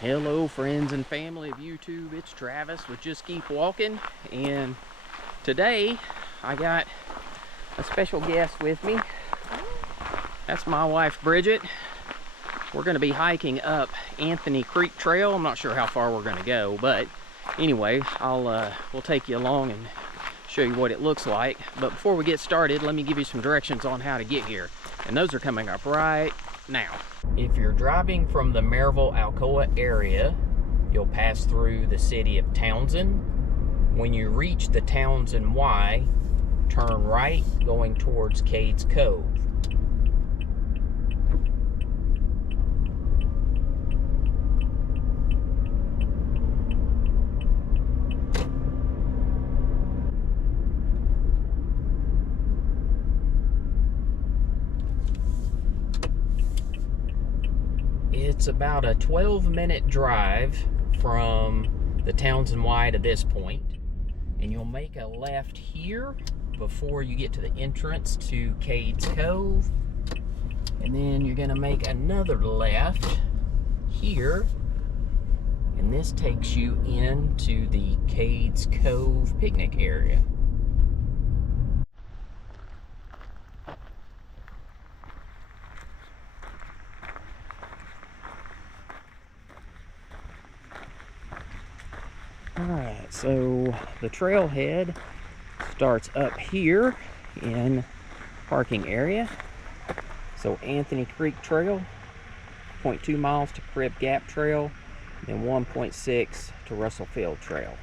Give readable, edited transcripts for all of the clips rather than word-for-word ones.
Hello friends and family of YouTube, it's Travis with Just Keep Walking, and today I got a special guest with me. That's my wife Bridget. We're going to be hiking up Anthony Creek Trail. I'm not sure how far we're going to go, but anyway, we'll take you along and show you what it looks like. But before we get started, let me give you some directions on how to get here, and those are coming up right now. If you're driving from the Maryville-Alcoa area, you'll pass through the city of Townsend. When you reach the Townsend Y, turn right going towards Cades Cove. It's about a 12-minute drive from the Townsend Y to this point, and you'll make a left here before you get to the entrance to Cades Cove, and then you're going to make another left here, and this takes you into the Cades Cove picnic area. Alright, so the trailhead starts up here in parking area. So Anthony Creek Trail, 0.2 miles to Crib Gap Trail, and 1.6 to Russell Field Trail.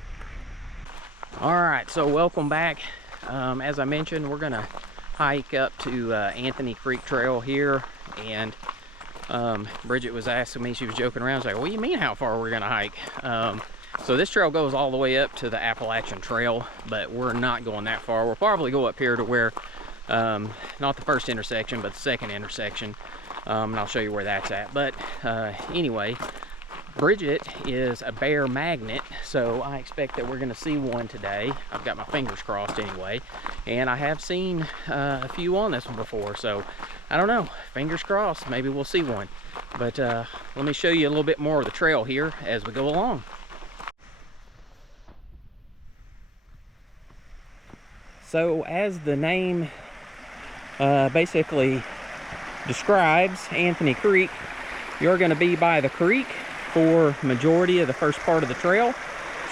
Alright, so welcome back. As I mentioned, we're going to hike up to Anthony Creek Trail here, and Bridget was asking me, she was joking around, she's like, what do you mean how far we're going to hike? So this trail goes all the way up to the Appalachian Trail, but we're not going that far. We'll probably go up here to where, not the first intersection, but the second intersection, and I'll show you where that's at. But anyway, Bridget is a bear magnet, so I expect that we're going to see one today. I've got my fingers crossed anyway, and I have seen a few on this one before, so I don't know, fingers crossed, maybe we'll see one. But let me show you a little bit more of the trail here as we go along. So as the name basically describes, Anthony Creek, you're going to be by the creek for majority of the first part of the trail.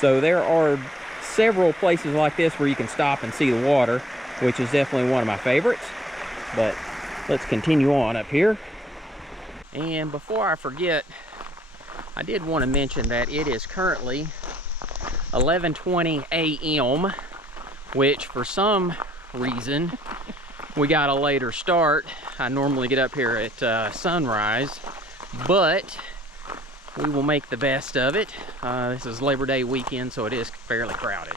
So there are several places like this where you can stop and see the water, which is definitely one of my favorites. But let's continue on up here. And before I forget, I did want to mention that it is currently 11:20 a.m. which for some reason we got a later start. I normally get up here at sunrise, but we will make the best of it. This is Labor Day weekend, so it is fairly crowded.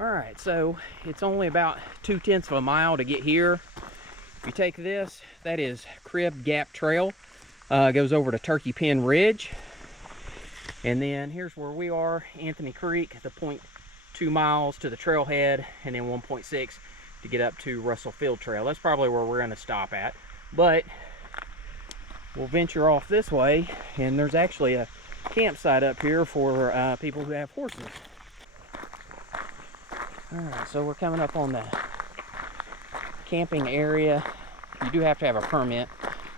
All right, so it's only about 0.2 of a mile to get here. If you take this, that is Crib Gap Trail. Goes over to Turkey Pen Ridge. And then here's where we are, Anthony Creek, the 0.2 miles to the trailhead, and then 1.6 to get up to Russell Field Trail. That's probably where we're going to stop at, but we'll venture off this way, and there's actually a campsite up here for people who have horses. Alright, so we're coming up on the camping area. You do have to have a permit,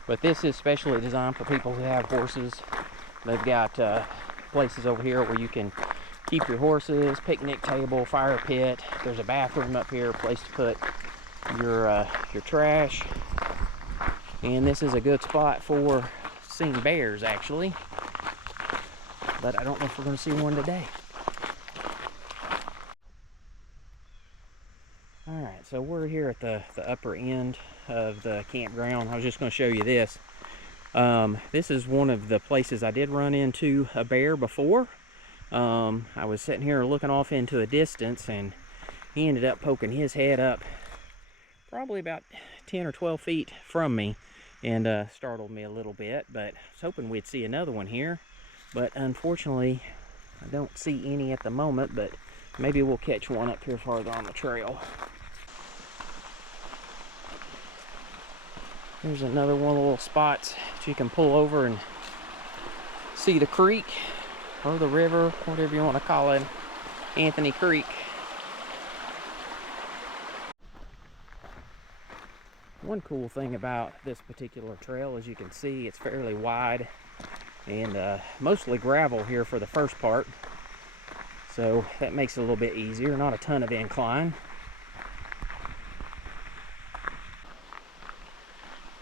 but this is specially designed for people who have horses. They've got places over here where you can keep your horses, picnic table, fire pit. There's a bathroom up here, a place to put your trash. And this is a good spot for seeing bears, actually. But I don't know if we're going to see one today. Alright, so we're here at the upper end of the campground. I was just going to show you this. This is one of the places I did run into a bear before. I was sitting here looking off into a distance, and he ended up poking his head up probably about 10 or 12 feet from me, and startled me a little bit. But I was hoping we'd see another one here, but unfortunately I don't see any at the moment, but maybe we'll catch one up here farther on the trail. There's another one of the little spots that you can pull over and see the creek or the river, whatever you want to call it, Anthony Creek. One cool thing about this particular trail, as you can see, it's fairly wide and mostly gravel here for the first part, so that makes it a little bit easier. Not a ton of incline.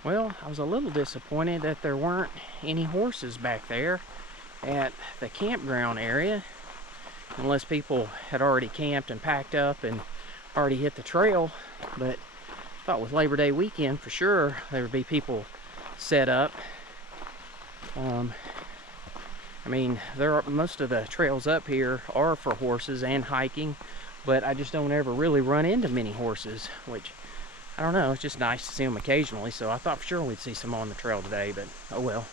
Well, I was a little disappointed that there weren't any horses back there at the campground area, unless people had already camped and packed up and already hit the trail. But I thought with Labor Day weekend, for sure, there would be people set up. I mean, most of the trails up here are for horses and hiking, but I just don't ever really run into many horses, which, I don't know, it's just nice to see them occasionally. So I thought for sure we'd see some on the trail today, but oh well.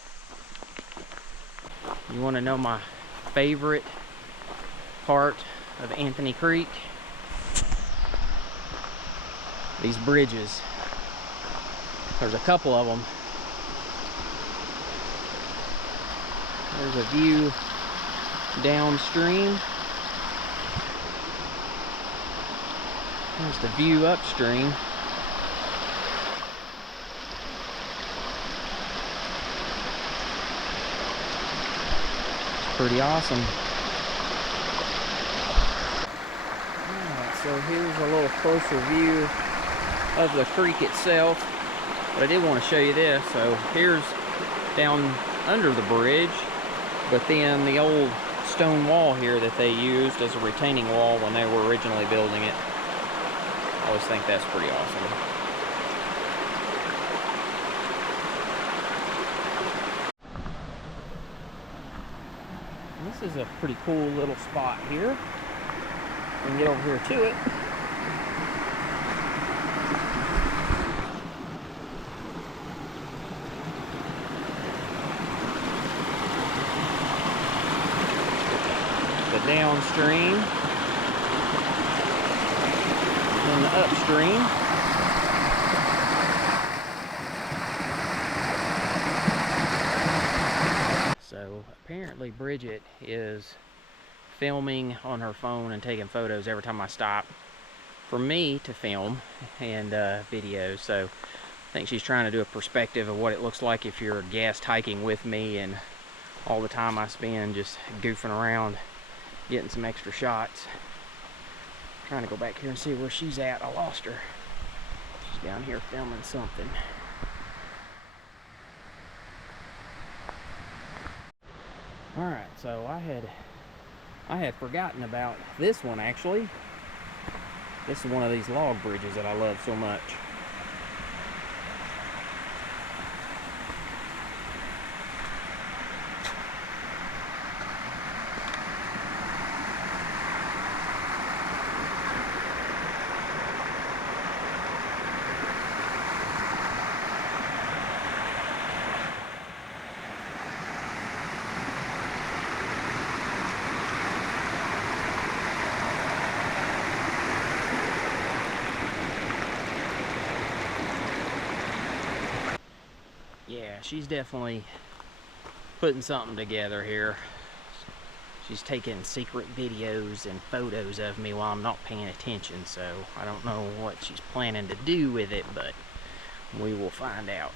You want to know my favorite part of Anthony Creek? These bridges. There's a couple of them. There's a view downstream. There's the view upstream. Pretty awesome. Alright, so here's a little closer view of the creek itself. But I did want to show you this. So here's down under the bridge, but then the old stone wall here that they used as a retaining wall when they were originally building it. I always think that's pretty awesome. This is a pretty cool little spot here. We can get over here to it. The downstream and the upstream. So apparently Bridget is filming on her phone and taking photos every time I stop for me to film and videos. So I think she's trying to do a perspective of what it looks like if you're a guest hiking with me, and all the time I spend just goofing around getting some extra shots. I'm trying to go back here and see where she's at. I lost her. She's down here filming something. Alright, so I had forgotten about this one actually. This is one of these log bridges that I love so much. Yeah, she's definitely putting something together here. She's taking secret videos and photos of me while I'm not paying attention, so I don't know what she's planning to do with it, but we will find out.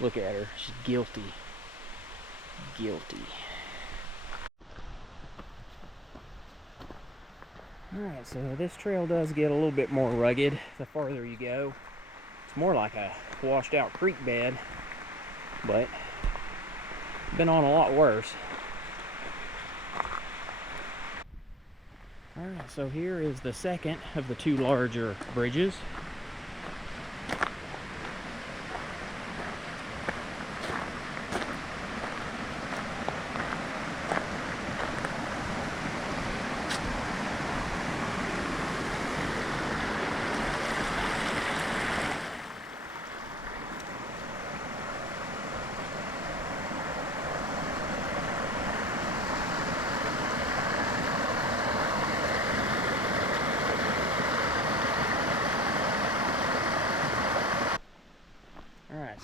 Look at her, she's guilty. Guilty. Alright, so this trail does get a little bit more rugged the farther you go. It's more like a washed out creek bed, but been on a lot worse. Alright, so here is the second of the two larger bridges.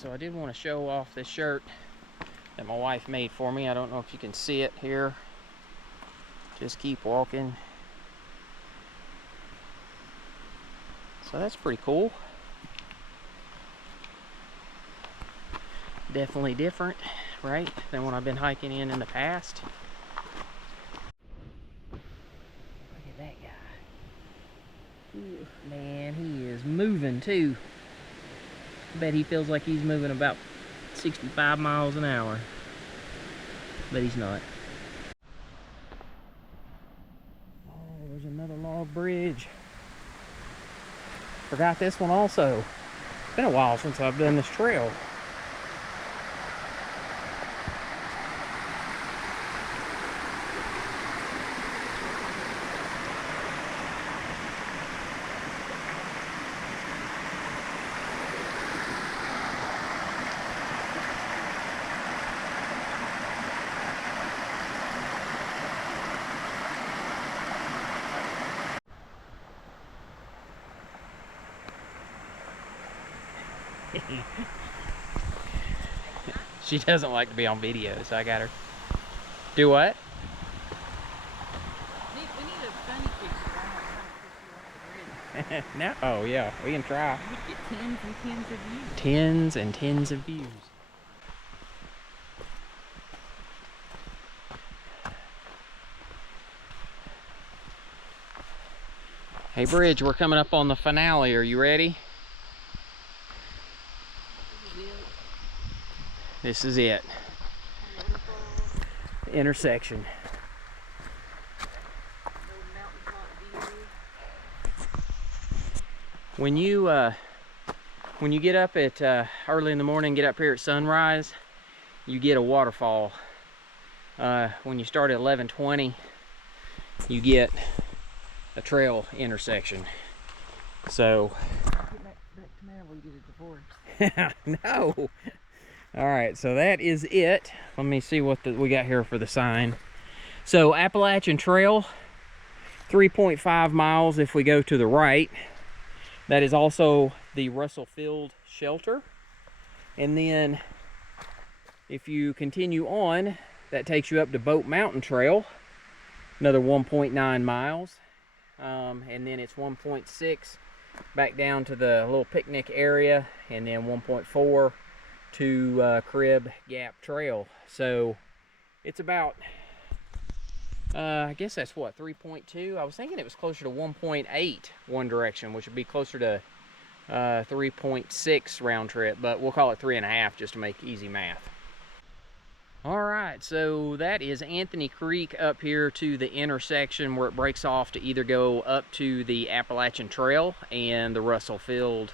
So I did want to show off this shirt that my wife made for me. I don't know if you can see it here. Just keep walking. So that's pretty cool. Definitely different, right, than what I've been hiking in the past. Look at that guy. Ooh, man, he is moving too. I bet he feels like he's moving about 65 miles an hour. But he's not. Oh, there's another log bridge. Forgot this one also. It's been a while since I've done this trail. She doesn't like to be on video, so I got her. Do what? We need a funny picture. No. Oh yeah, we can try. You would get tens and tens of views. Tens and tens of views. Hey Bridge, we're coming up on the finale. Are you ready? This is it. The intersection. When you get up at early in the morning, get up here at sunrise, you get a waterfall. When you start at 11:20, you get a trail intersection. So no. All right, so that is it. Let me see what we got here for the sign. So Appalachian Trail, 3.5 miles if we go to the right. That is also the Russell Field shelter. And then if you continue on, that takes you up to Bote Mountain Trail, another 1.9 miles. And then it's 1.6 back down to the little picnic area, and then 1.4 to Crib Gap Trail. So it's about I guess that's what, 3.2. I was thinking it was closer to 1.8 one direction, which would be closer to 3.6 round trip, but we'll call it 3.5 just to make easy math. All right, so that is Anthony Creek up here to the intersection where it breaks off to either go up to the Appalachian Trail and the Russell Field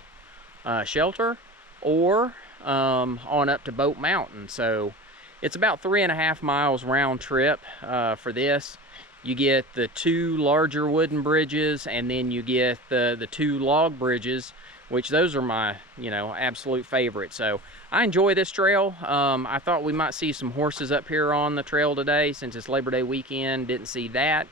shelter, or on up to Bote Mountain. So it's about 3.5 miles round trip for this. You get the 2 larger wooden bridges, and then you get the 2 log bridges, which those are my, absolute favorite. So I enjoy this trail. I thought we might see some horses up here on the trail today since it's Labor Day weekend. Didn't see that.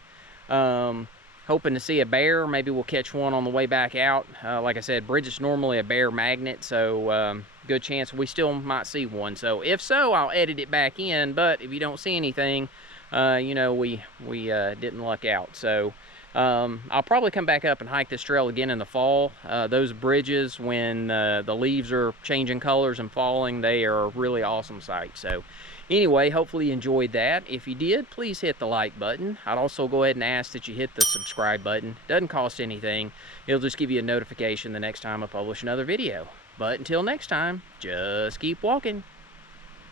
Hoping to see a bear. Maybe we'll catch one on the way back out. Like I said, Bridget's normally a bear magnet, so good chance we still might see one. So if so, I'll edit it back in. But if you don't see anything, we didn't luck out. So I'll probably come back up and hike this trail again in the fall. Those bridges, when the leaves are changing colors and falling, they are a really awesome sight. So anyway, hopefully you enjoyed that. If you did, please hit the like button. I'd also go ahead and ask that you hit the subscribe button. Doesn't cost anything. It'll just give you a notification the next time I publish another video. But until next time, just keep walking.